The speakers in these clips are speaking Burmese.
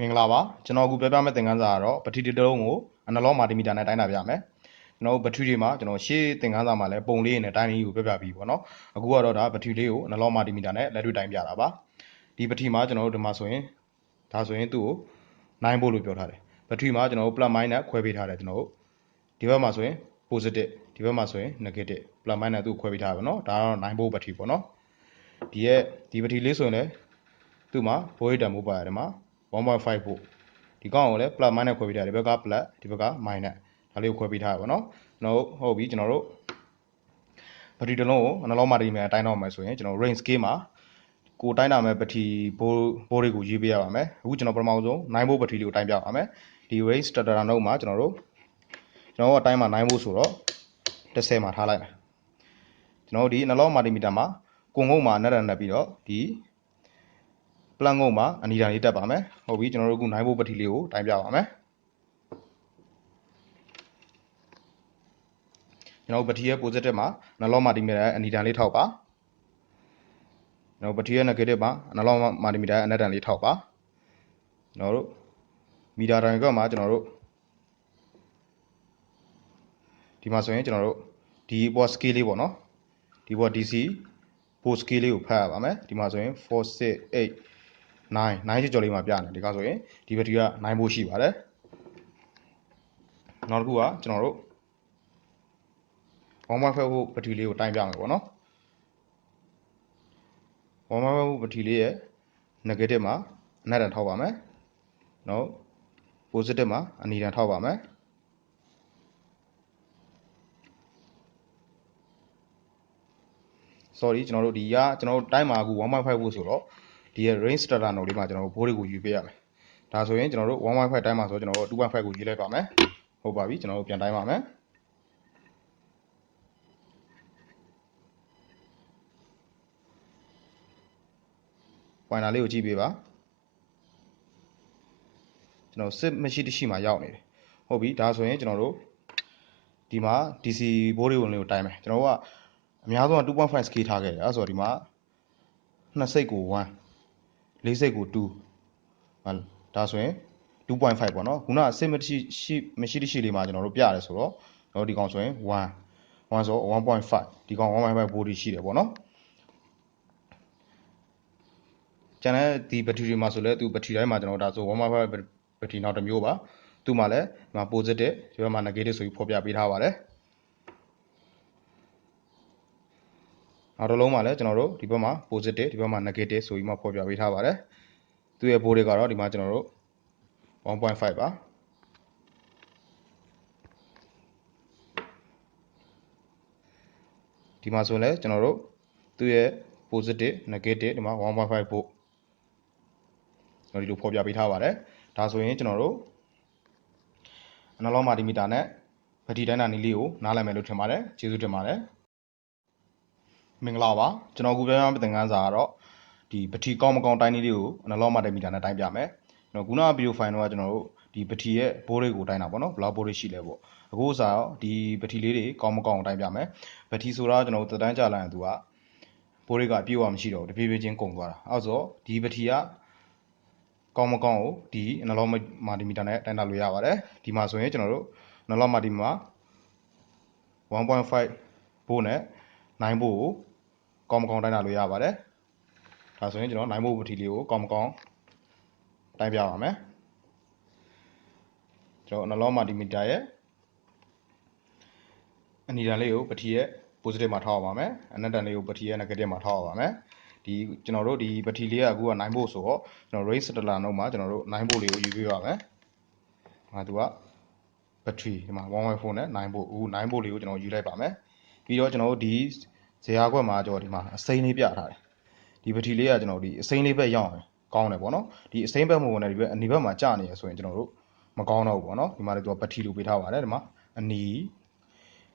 မင်္ဂလာပါကျွန်တော်အခုပြောပြမယ့်သင်ခန်းစာကတော့ဘက်ထရီတစ်လုံးကိုအနလောမာတီမီတာနဲ့တိုင်းတာပြမယ်ကျွန်တော်ဘက်ထရီတွေမှာကျွန်တော်ရှေ့သင်ခန်းစာမှာလည်းပုံလေးနဲ့တိုင်းလေးကိုပြပြီးပေါ့နော်အခုကတော့ဒါဘက်ထရီလေးကိုအနလောမာတီမီတာနဲ့လက်တွေ့တိုင်းပြတာပါဒီဘက်ထရီမှာကျွန်တော်တို့ဒီမှာဆိုရင်ဒါဆိုရင်သူ့ကို9 volt လို့ပြောထားတယ်ဘက်ထရီမှာကျွန်တော်တို့ plus minus ခွဲပေးထားတယ်ကျွန်တော်တို့ဒီဘက်မှာဆိုရင် positive ဒီဘက်မှာဆိုရင် negative plus minus သူ့ကိုခွဲပေးထားပါတော့ဒါကတော့9 volt ဘက်ထရီပေါ့နော်ဒီဘက်ထရီလေးဆိုရင်လည်းသူ့မှာ volt တန်ဖိုးပါတယ်ဒီမှာ1.5 volt ဒီကောင်ကိုလည်း plus minus ခွဲပေးထားတယ်ဒီဘက်က plus ဒီဘက်က minus ဒါလေးကိုခွဲပေးထားရပါတော့ကျွန်တော်ဟုတ်ပြီကျွန်တော်တို့ဘက်ထရီတစ်လုံးကိုအနလောမာတီမီတာတိုင်းတော့မယ်ဆိုရင်ကျွန်တော် range scale မှာကိုတိုင်းတာမဲ့ဘက်ထရီဘိုးတွေကိုရေးပေးရပါမယ်အခုကျွန်တော်ပထမဆုံး9 volt ဘက်ထရီလေးကိုတိုင်းပြပါမယ်ဒီ range starter node မှာကျွန်တော်တို့အတိုင်းမှာ9 volt ဆိုတော့10မှာထားလိုက်မယ်ကျွန်တော်တို့ဒီအနလောမာတီမီတာမှာကွန်ငုံမှာနဲ့ပြီးတော့ဒီပလန်ငုံမှာအနီတန်လေးတက်ပါမယ်ဟုတ်ပြီကျွန်တော်တို့အခု9 volt ဘက်ထရီလေးကိုတိုင်းပြပါမယ်ကျွန်တော်ဘက်ထရီရဲ့ positive မှာအနလောမာတီမီတာရဲ့အနီတန်လေးထောက်ပါကျွန်တော်ဘက်ထရီရဲ့ negative မှာအနလောမာတီမီတာရဲ့အနက်တန်လေးထောက်ပါကျွန်တော်တို့မီတာတိုင်းကမှာကျွန်တော်တို့ဒီမှာဆိုရင်ကျွန်တော်တို့ဒီပေါ် scale လေးပေါ့နော်ဒီပေါ် DC post scale လေးကိုဖတ်ရပါမယ်ဒီမှာဆိုရင်4 6 8 9ကျော်လေးမှာပြနေဒီကောင်ဆိုရင်ဒီဘက်ထရီက9 volt ရှိပါတယ်နောက်တစ်ခုကကျွန်တော်တို့1.5 volt ဘက်ထရီလေးကိုတိုင်းပြမယ်ပေါ့နော်1.5 volt ဘက်ထရီလေးရဲ့ negative မှာအနက်တန်ထောက်ပါမယ်နောက် positive မှာအနီတန်ထောက်ပါမယ်sorry ကျွန်တော်တို့ဒီကကျွန်တော်တို့တိုင်းမှာအခု 1.5 volt ဆိုတော့ဒီရဲ့ range starter node လေးမှာကျွန်တော်တို့ဘိုးတွေကိုယူပေးရမယ်ဒါဆိုရင်ကျွန်တော်တို့1.5တိုင်းမှာဆိုကျွန်တော်တို့2.5ကိုရေးလိုက်ပါမယ်ဟုတ်ပါပြီကျွန်တော်တို့ပြန်တိုင်းပါမယ်ပွိုင်တာလေးကိုကြည့်ပေးပါကျွန်တော်စစ်မရှိတရှိမှာရောက်နေတယ်ဟုတ်ပြီဒါဆိုရင်ကျွန်တော်တို့ဒီမှာ DC ဘိုးတွေဝင်လေးကိုတိုင်းမယ်ကျွန်တော်တို့ကအများဆုံးက 2.5 scale ထားခဲ့တယ်အဲဆိုတော့ဒီမှာ2စိတ်ကို1 4စိတ်ကို2ဒါဆိုရင် 2.5 ပေါ့နော်ခုနစစ်မရှိတရှိလေးမှာကျွန်တော်တို့ပြရတယ်ဆိုတော့ကျွန်တော်ဒီကောင်ဆိုရင်1ဆို1.5ဒီကောင်1.5 volt ရှိတယ်ပေါ့နော်ကျန်တဲ့ဒီဘက်ထရီတွေမှာဆိုလဲသူဘက်ထရီတိုင်းမှာကျွန်တော်ဒါဆို1.5 ဘက်ထရီနောက်တစ်မျိုးပါသူ့မှာလည်းဒီမှာ positive ဒီဘက်မှာ negative ဆိုပြီးဖော်ပြပေးထားပါတယ်နောက်တစ်လုံးမှာလည်းကျွန်တော်တို့ဒီဘက်မှာ positive ဒီဘက်မှာ negative ဆိုပြီးမှဖော်ပြပေးထားပါတယ်သူ့ရဲ့ volt တွေကတော့ဒီမှာကျွန်တော်တို့1.5ပါဒီမှာဆိုရင်လည်းကျွန်တော်တို့သူ့ရဲ့ positive negative ဒီမှာ1.5 voltဒီလိုဖော်ပြပေးထားပါတယ်ဒါဆိုရင်ကျွန်တော်တို့အနလောမာတီမီတာနဲ့ဘက်ထရီတိုင်းတာနည်းလေးကိုနားလည်မယ်လို့ထင်ပါတယ်ကျေးဇူးတင်ပါတယ်မင်္ဂလာပါကျွန်တော်အခုပြောပြမယ့်သင်ခန်းစာကတော့ဒီဘက်ထရီကောင်းမကောင်းတိုင်းနည်းလေးကိုအနလောမာတီမီတာနဲ့တိုင်းပြမယ်ကျွန်တော်ခုနကဗီဒီယိုဖိုင်တော့ကျွန်တော်တို့ဒီဘက်ထရီရဲ့ဘိုးတွေကိုတိုင်းတာပေါ့နော်ဘယ်လောက်ဘိုးတွေရှိလဲပေါ့အခုစားတော့ဒီဘက်ထရီလေးတွေကောင်းမကောင်းတိုင်းပြမယ်ဘက်ထရီဆိုတာကျွန်တော်တို့သက်တမ်းကြာလာရင်သူကဘိုးတွေကအပြည့်အဝမရှိတော့ဘူးတဖြည်းဖြည်းချင်းကုန်သွားတာအဲဆိုဒီဘက်ထရီကကောင်းမကောင်းကိုဒီအနလောမာတီမီတာနဲ့တိုင်းတာလို့ရပါတယ်ဒီမှာဆိုရင်ကျွန်တော်တို့အနလောမာတီမှာ1.5 volt နဲ့9 volt ကိုကောင်းမကောင်းတိုင်းတာလို့ရပါတယ်ဒါဆိုရင်ကျွန်တော်9 volt ဘက်ထရီလေးကိုကောင်းမကောင်းတိုင်းပြပါမယ်ကျွန်တော်အနလောမာတီမီတာရဲ့အနီတန်လေးကိုဘက်ထရီရဲ့ positive မှာထားရပါမယ်အနက်တန်လေးကိုဘက်ထရီရဲ့ negative မှာထားရပါမယ်ဒီကျွန်တော်တို့ဒီဘက်ထရီလေးကအခုက9 volt ဆိုတော့ကျွန်တော် range starter node မှာကျွန်တော်တို့9 volt လေးကိုယူပေးပါမယ်သူကဘက်ထရီဒီမှာ1.4နဲ့9 volt အခု9 volt လေးကိုကျွန်တော်ယူလိုက်ပါမယ်ပြီးတော့ကျွန်တော်တို့ဒီဇေယျခွက်မှာကျွန်တော်ဒီမှာအစိမ်းလေးပြထားတယ်ဒီဘက်ထရီလေးကကျွန်တော်ဒီအစိမ်းလေးဘက်ရောက်အောင်ကောင်းတယ်ပေါ့နော်ဒီအစိမ်းဘက်မဟုတ်နဲ့ဒီဘက်အနီဘက်မှာကျနေရဆိုရင်ကျွန်တော်တို့မကောင်းတော့ဘူးပေါ့နော်ဒီမှာလည်းသူကဘက်ထရီလိုပေးထားပါတယ်ဒီမှာအနီ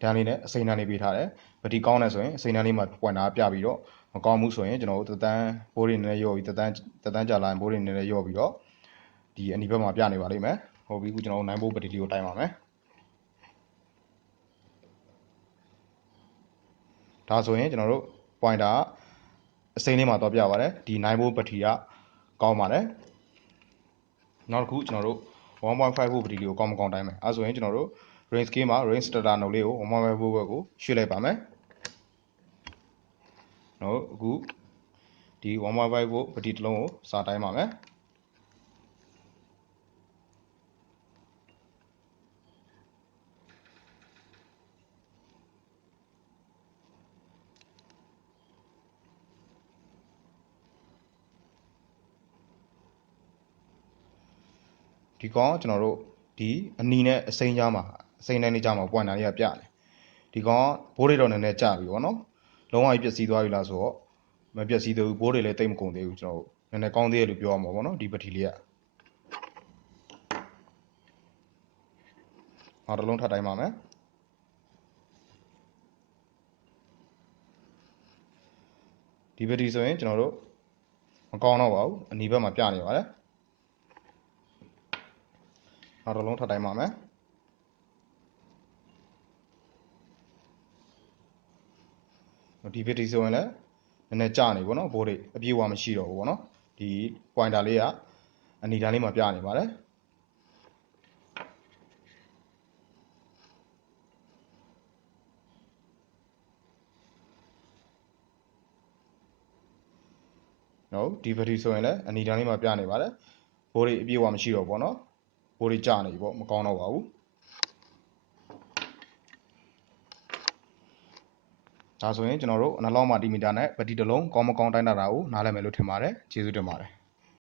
တန်းလေးနဲ့အစိမ်းတန်းလေးပေးထားတယ်ဘက်ထရီကောင်းတယ်ဆိုရင်အစိမ်းတန်းလေးမှာပွင့်တာပြပြီးတော့မကောင်းဘူးဆိုရင်ကျွန်တော်တို့သက်တမ်းဘိုးတွေနည်းနည်းရော့ပြီးသက်တမ်းကြာလာရင်ဘိုးတွေနည်းနည်းရော့ပြီးတော့ဒီအနီဘက်မှာပြနေပါလိမ့်မယ်ဟုတ်ပြီအခုကျွန်တော်တို့9 volt ဘက်ထရီလေးကိုတိုင်းပါမယ်ဒါဆိုရင်ကျွန်တော်တို့ pointer အစိမ်းလေးမှာတော့ပြပါတယ်ဒီ9 volt ဘက်ထရီကကောင်းပါတယ် နောက်တစ်ခုကျွန်တော်တို့ 1.5 volt ဘက်ထရီလေးကိုကောင်းမကောင်းတိုင်းမယ်အဲဆိုရင်ကျွန်တော်တို့ range scale မှာ range starter node လေးကို 1.5 volt ဘက်ကိုရွှေ့လိုက်ပါမယ်နော်အခုဒီ 1.5 volt ဘက်ထရီတစ်လုံးကိုစာတိုင်းပါမယ်ဒီကောင်ကျွန်တော်တို့ဒီအနီနဲ့အစိမ်းကြားမှာအစိမ်းတိုင်းလေးကြားမှာပွိုင်တာလေးကပြတယ်ဒီကောင်ဘိုးတွေတော့နည်းနည်းကျပြီပေါ့နော်လုံးဝပျက်စီးသွားပြီလားဆိုတော့မပျက်စီးသေးဘူးဘိုးတွေလည်းတိတ်မကုန်သေးဘူးကျွန်တော်တို့နည်းနည်းကောင်းသေးတယ်လို့ပြောရမှာပေါ့နော်ဒီဘက်ထရီလေးကနောက်တစ်လုံးထပ်တိုင်းပါမယ်ဒီဘက်ထရီဆိုရင်ကျွန်တော်တို့မကောင်းတော့ပါဘူးအနီဘက်မှာပြနေပါတယ်နောက်တစ်လုံးထပ်တိုင်းပါမယ်ဒီဘက်ထရီဆိုရင်လည်းနည်းနည်းကျနေပေါ့နော်ဘိုးတွေအပြည့်အဝမရှိတော့ဘူးပေါ့နော်ဒီ pointer လေးကအနီတိုင်းလေးမှာပြနေပါတယ်နော်ဒီဘက်ထရီဆိုရင်လည်းအနီတိုင်းလေးမှာပြနေပါတယ်ဘိုးတွေအပြည့်အဝမရှိတော့ဘူးပေါ့နော်ဘိုးတွေကျနေပြီပေါ့မကောင်းတော့ပါဘူးဒါဆိုရင်ကျွန်တော်တို့အနလောင်းမာတီမီတာနဲ့ဘက်ထရီတစ်လုံးကောင်းမကောင်းတိုင်းတာကိုနားလည်မယ်လို့ထင်ပါတယ်ကျေးဇူးတင်ပါတယ်